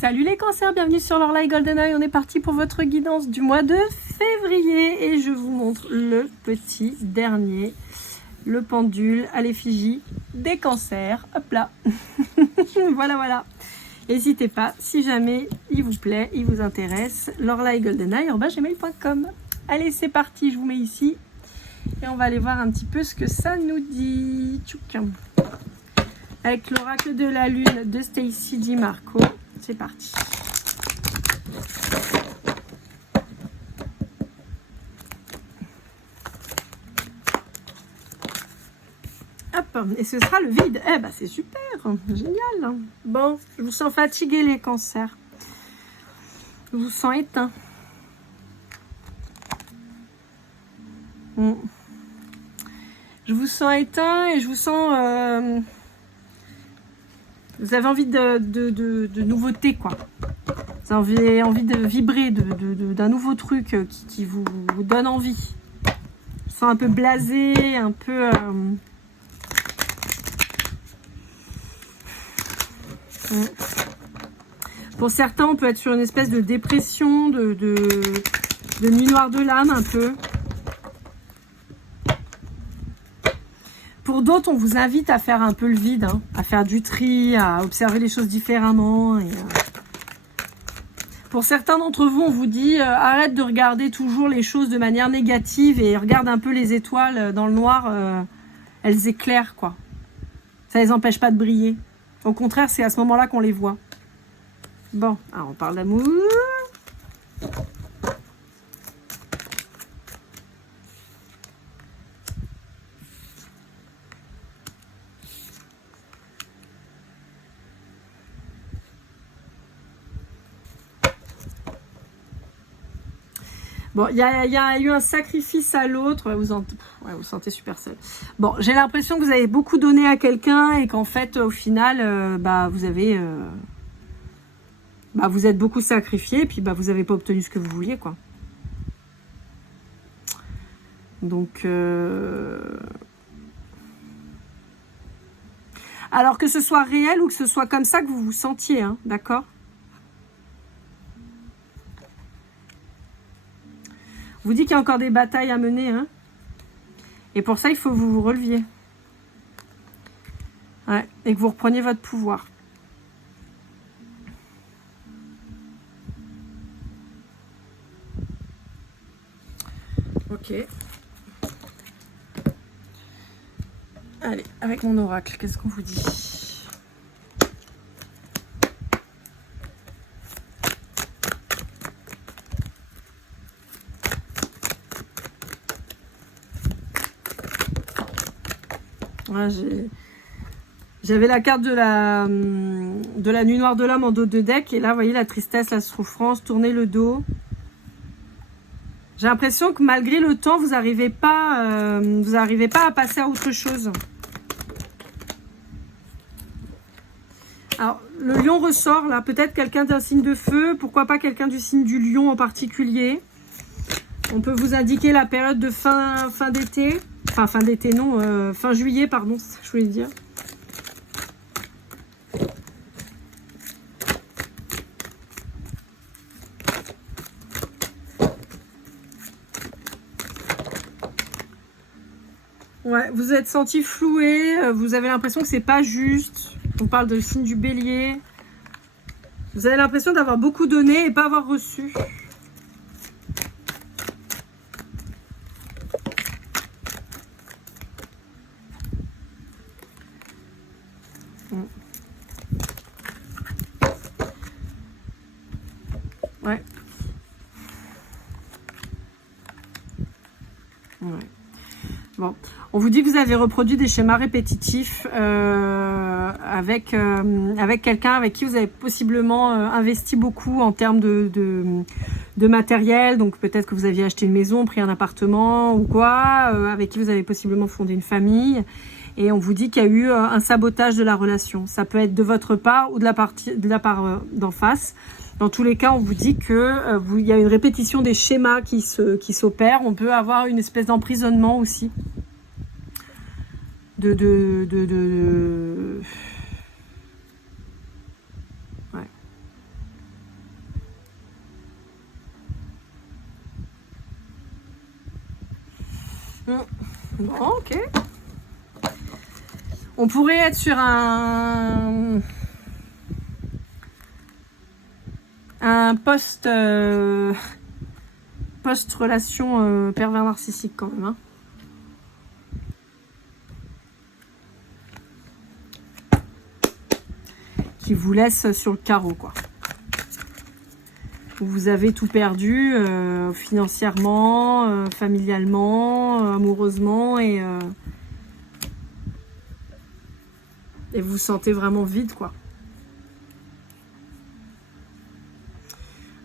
Salut les cancers, bienvenue sur l'Orlaï GoldenEye. On est parti pour votre guidance du mois de février et je vous montre le petit dernier, le pendule à l'effigie des cancers. Hop là. Voilà. N'hésitez pas, si jamais il vous plaît, il vous intéresse, l'orlaïgoldeneye@gmail.com. Allez, c'est parti, je vous mets ici et on va aller voir un petit peu ce que ça nous dit. Tchouk. Avec l'oracle de la lune de Stacy Di Marco. C'est parti. Hop, et ce sera le vide. Eh ben c'est super, génial. Bon, je vous sens fatigué les cancers. Je vous sens éteint. Je vous sens éteint et je vous sens... Vous avez envie de nouveauté, quoi. Vous avez envie de vibrer d'un nouveau truc qui vous donne envie. Je sens un peu blasé, un peu... Pour certains, on peut être sur une espèce de dépression, de nuit noire de l'âme, un peu. Pour d'autres, on vous invite à faire un peu le vide, hein, à faire du tri, à observer les choses différemment. Et, pour certains d'entre vous, on vous dit arrête de regarder toujours les choses de manière négative et regarde un peu les étoiles dans le noir, elles éclairent, quoi. Ça les empêche pas de briller. Au contraire, c'est à ce moment-là qu'on les voit. Bon, alors on parle d'amour. Bon, il y a eu un sacrifice à l'autre. Vous vous sentez super seul. Bon, j'ai l'impression que vous avez beaucoup donné à quelqu'un et qu'en fait, au final, vous êtes beaucoup sacrifié et puis vous n'avez pas obtenu ce que vous vouliez, quoi. Donc, alors que ce soit réel ou que ce soit comme ça que vous vous sentiez, hein, d'accord ? Vous dit qu'il y a encore des batailles à mener, hein. Et pour ça, il faut que vous vous releviez. Ouais, et que vous repreniez votre pouvoir. Ok. Allez, avec mon oracle, qu'est-ce qu'on vous dit ? Ouais, j'avais la carte de la nuit noire de l'âme en dos de deck. Et là, vous voyez, la tristesse, la souffrance, tourner le dos. J'ai l'impression que malgré le temps, vous n'arrivez pas à passer à autre chose. Alors, le lion ressort, là. Peut-être quelqu'un d'un signe de feu. Pourquoi pas quelqu'un du signe du lion en particulier. On peut vous indiquer la période de fin d'été. Enfin, fin d'été, non. Fin juillet, pardon, c'est ce que je voulais dire. Ouais, vous êtes senti floué. Vous avez l'impression que c'est pas juste. On parle de signe du bélier. Vous avez l'impression d'avoir beaucoup donné et pas avoir reçu. Ouais. Bon, on vous dit que vous avez reproduit des schémas répétitifs avec quelqu'un avec qui vous avez possiblement investi beaucoup en termes de matériel. Donc peut-être que vous aviez acheté une maison, pris un appartement ou quoi, avec qui vous avez possiblement fondé une famille. Et on vous dit qu'il y a eu un sabotage de la relation. Ça peut être de votre part ou de la part d'en face. Dans tous les cas, on vous dit que il y a une répétition des schémas qui s'opèrent. On peut avoir une espèce d'emprisonnement aussi. Ouais. Bon, ok. On pourrait être sur un post-relation pervers narcissique quand même. Hein. Qui vous laisse sur le carreau, quoi. Vous avez tout perdu, financièrement, familialement, amoureusement, et vous vous sentez vraiment vide, quoi.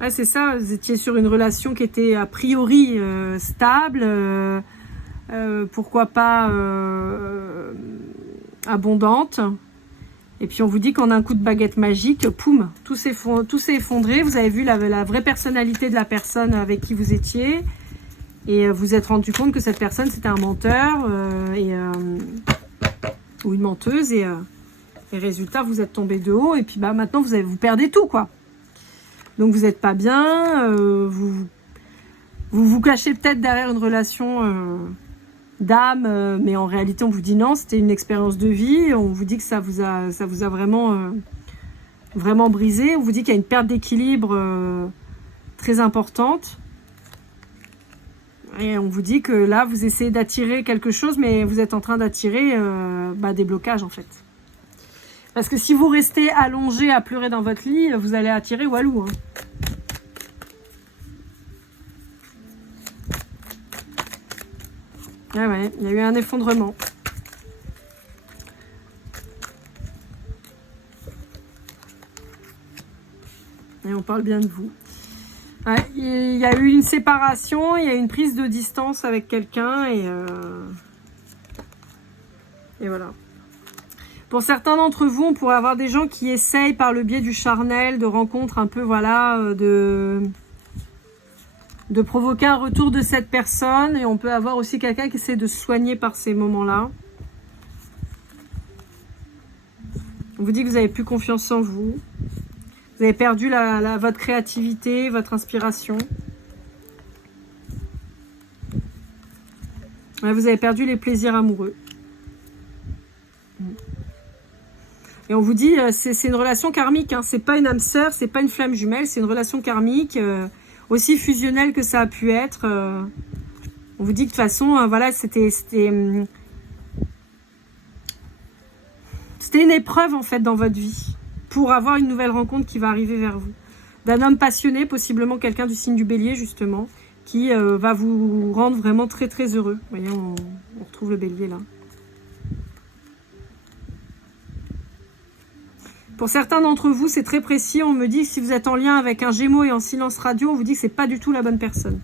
Ouais, c'est ça, vous étiez sur une relation qui était a priori stable, pourquoi pas abondante. Et puis on vous dit qu'en un coup de baguette magique, poum, tout s'est effondré. Vous avez vu la vraie personnalité de la personne avec qui vous étiez. Et vous vous êtes rendu compte que cette personne, c'était un menteur ou une menteuse. Et résultat, vous êtes tombé de haut. Et puis maintenant, vous perdez tout, quoi. Donc vous n'êtes pas bien. Vous cachez peut-être derrière une relation... d'âme, mais en réalité on vous dit non, c'était une expérience de vie, on vous dit que ça vous a vraiment vraiment brisé, on vous dit qu'il y a une perte d'équilibre très importante, et on vous dit que là vous essayez d'attirer quelque chose, mais vous êtes en train d'attirer des blocages en fait. Parce que si vous restez allongé à pleurer dans votre lit, vous allez attirer Walou, hein. Ah ouais, il y a eu un effondrement. Et on parle bien de vous. Ouais, il y a eu une séparation, il y a eu une prise de distance avec quelqu'un et voilà. Pour certains d'entre vous, on pourrait avoir des gens qui essayent par le biais du charnel, de rencontres un peu, voilà, de provoquer un retour de cette personne, et on peut avoir aussi quelqu'un qui essaie de se soigner par ces moments-là. On vous dit que vous n'avez plus confiance en vous. Vous avez perdu votre créativité, votre inspiration. Vous avez perdu les plaisirs amoureux. Et on vous dit, c'est une relation karmique, hein. C'est pas une âme sœur, c'est pas une flamme jumelle, c'est une relation karmique. Aussi fusionnel que ça a pu être. On vous dit que de toute façon, voilà, c'était une épreuve en fait dans votre vie pour avoir une nouvelle rencontre qui va arriver vers vous. D'un homme passionné, possiblement quelqu'un du signe du Bélier justement, qui va vous rendre vraiment très très heureux. Vous voyez, on retrouve le Bélier là. Pour certains d'entre vous, c'est très précis. On me dit que si vous êtes en lien avec un Gémeaux et en silence radio, on vous dit que c'est pas du tout la bonne personne.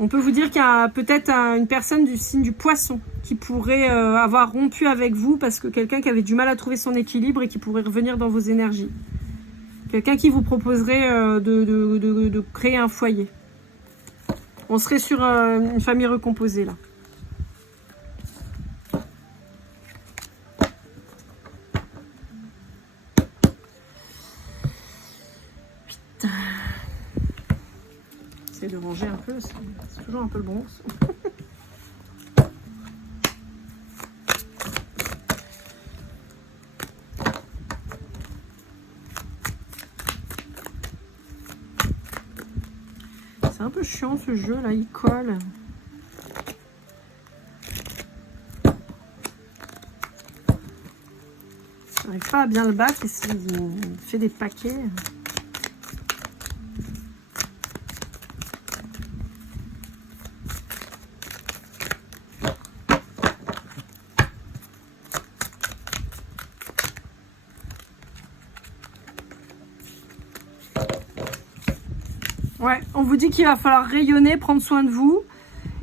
On peut vous dire qu'il y a peut-être une personne du signe du Poisson qui pourrait avoir rompu avec vous parce que quelqu'un qui avait du mal à trouver son équilibre et qui pourrait revenir dans vos énergies. Quelqu'un qui vous proposerait de créer un foyer. On serait sur une famille recomposée, là. Putain. J'essaie de ranger un peu, c'est toujours un peu le bon. C'est un peu chiant ce jeu là, il colle. J'arrive pas à bien le battre, il fait des paquets. Ouais, on vous dit qu'il va falloir rayonner, prendre soin de vous.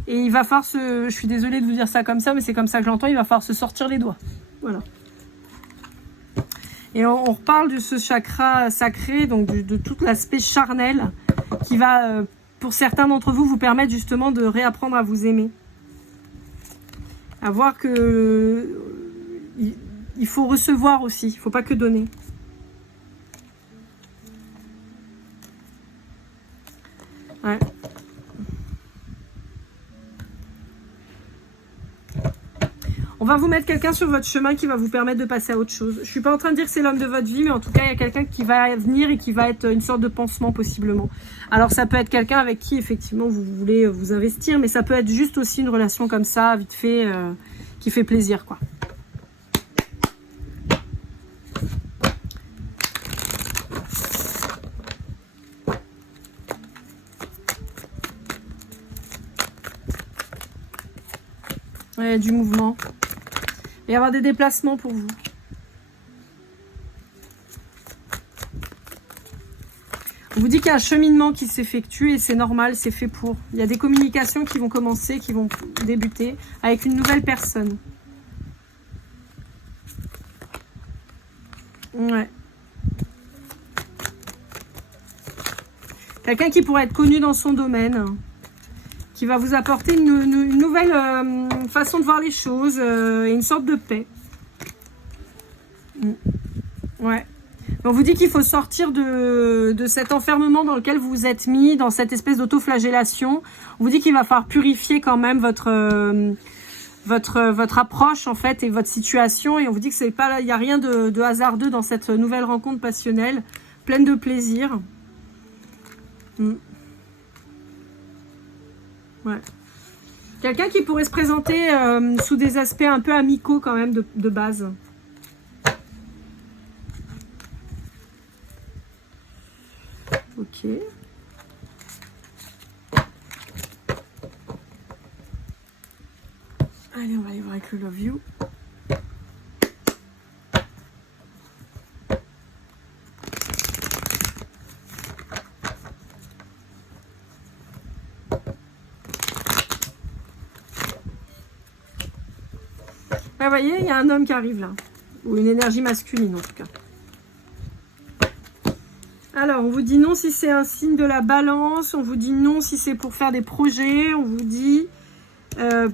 Et il va falloir je suis désolée de vous dire ça comme ça, mais c'est comme ça que j'entends, il va falloir se sortir les doigts. Voilà. Et on reparle de ce chakra sacré, donc de tout l'aspect charnel, qui va, pour certains d'entre vous, vous permettre justement de réapprendre à vous aimer. À voir que il faut recevoir aussi, il ne faut pas que donner. On va vous mettre quelqu'un sur votre chemin qui va vous permettre de passer à autre chose. Je suis pas en train de dire que c'est l'homme de votre vie, mais en tout cas, il y a quelqu'un qui va venir et qui va être une sorte de pansement possiblement. Alors, ça peut être quelqu'un avec qui, effectivement, vous voulez vous investir, mais ça peut être juste aussi une relation comme ça, vite fait, qui fait plaisir, quoi. Ouais, du mouvement. Il va y avoir des déplacements pour vous. On vous dit qu'il y a un cheminement qui s'effectue et c'est normal, c'est fait pour. Il y a des communications qui vont commencer, qui vont débuter avec une nouvelle personne. Ouais. Quelqu'un qui pourrait être connu dans son domaine, qui va vous apporter une nouvelle façon de voir les choses et une sorte de paix. Ouais. On vous dit qu'il faut sortir de cet enfermement dans lequel vous vous êtes mis, dans cette espèce d'autoflagellation. On vous dit qu'il va falloir purifier quand même votre approche en fait et votre situation. Et on vous dit que c'est pas, il n'y a rien de hasardeux dans cette nouvelle rencontre passionnelle, pleine de plaisir. Ouais. Quelqu'un qui pourrait se présenter sous des aspects un peu amicaux quand même de base. Ok. Allez, on va aller voir avec le Love You. Vous voyez, il y a un homme qui arrive là. Ou une énergie masculine en tout cas. Alors, on vous dit non si c'est un signe de la balance. On vous dit non si c'est pour faire des projets. On vous dit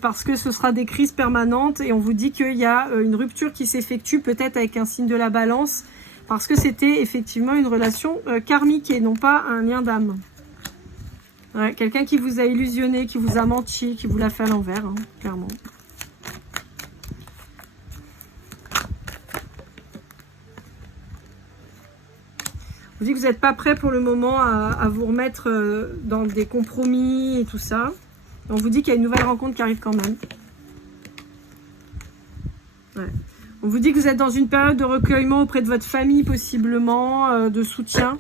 parce que ce sera des crises permanentes. Et on vous dit qu'il y a une rupture qui s'effectue peut-être avec un signe de la balance. Parce que c'était effectivement une relation karmique et non pas un lien d'âme. Ouais, quelqu'un qui vous a illusionné, qui vous a menti, qui vous l'a fait à l'envers, hein, clairement. On vous dit que vous n'êtes pas prêt pour le moment à vous remettre dans des compromis et tout ça. On vous dit qu'il y a une nouvelle rencontre qui arrive quand même. Ouais. On vous dit que vous êtes dans une période de recueillement auprès de votre famille, possiblement, de soutien.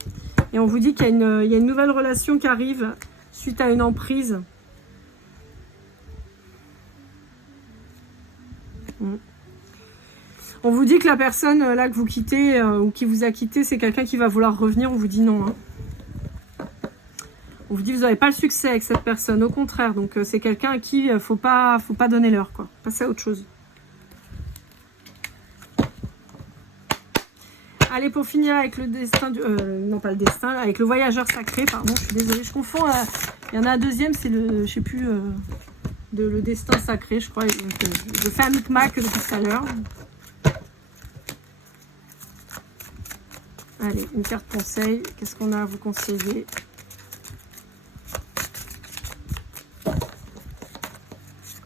Et on vous dit qu'il y a une nouvelle relation qui arrive suite à une emprise. On vous dit que la personne là que vous quittez ou qui vous a quitté, c'est quelqu'un qui va vouloir revenir. On vous dit non. Hein. On vous dit que vous n'avez pas le succès avec cette personne. Au contraire, donc c'est quelqu'un à qui faut pas donner l'heure, quoi. Passer à autre chose. Allez, pour finir avec le destin du... non, pas le destin, avec le voyageur sacré, pardon, je suis désolée, je confonds. Il y en a un deuxième, c'est le, je sais plus, le destin sacré, je crois. Je fais un micmac depuis tout à l'heure. Allez, une carte conseil. Qu'est-ce qu'on a à vous conseiller?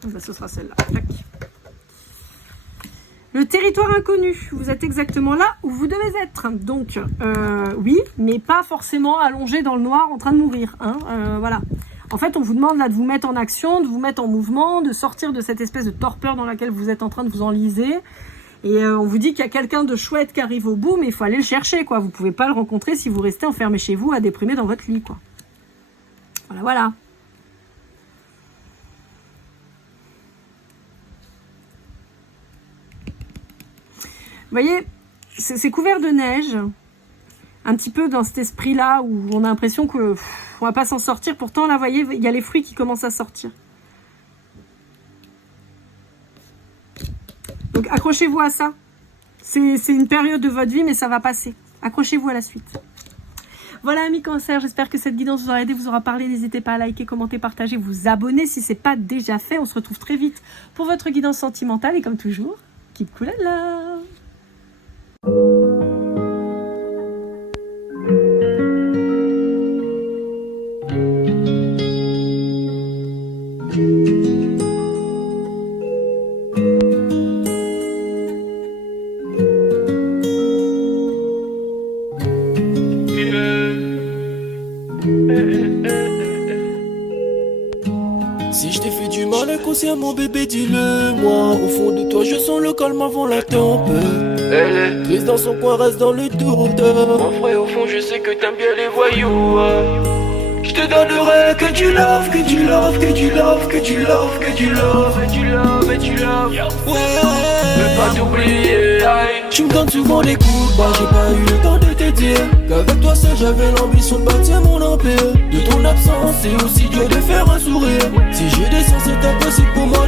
Ben, ce sera celle-là. Le territoire inconnu. Vous êtes exactement là où vous devez être. Donc, oui, mais pas forcément allongé dans le noir en train de mourir. Hein, voilà. En fait, on vous demande là de vous mettre en action, de vous mettre en mouvement, de sortir de cette espèce de torpeur dans laquelle vous êtes en train de vous enliser. Et on vous dit qu'il y a quelqu'un de chouette qui arrive au bout, mais il faut aller le chercher, quoi. Vous pouvez pas le rencontrer si vous restez enfermé chez vous à déprimer dans votre lit, quoi. Voilà, voilà. Vous voyez, c'est couvert de neige, un petit peu dans cet esprit-là où on a l'impression qu'on va pas s'en sortir. Pourtant, là, vous voyez, il y a les fruits qui commencent à sortir. Donc accrochez-vous à ça. C'est une période de votre vie, mais ça va passer. Accrochez-vous à la suite. Voilà, amis Cancer, j'espère que cette guidance vous aura aidé, vous aura parlé. N'hésitez pas à liker, commenter, partager, vous abonner si ce n'est pas déjà fait. On se retrouve très vite pour votre guidance sentimentale. Et comme toujours, keep cool and love. inconscient, mon bébé, dis-le-moi. Au fond de toi, je sens le calme avant la tempête. Elle est triste dans son coin, reste dans le doute. Mon frère, au fond, je sais que t'aimes bien les voyous. Je te donnerai que tu love, que tu love, que tu love, que tu love, que tu love, que tu love, que tu love. Ouais, je veux pas t'oublier. Tu me donnes souvent des coups de barre, j'ai pas eu le temps de te dire qu'avec toi seul j'avais l'ambition de bâtir mon empire. De ton absence, c'est aussi dur de faire un sourire. Si j'ai des sens, c'est impossible pour moi de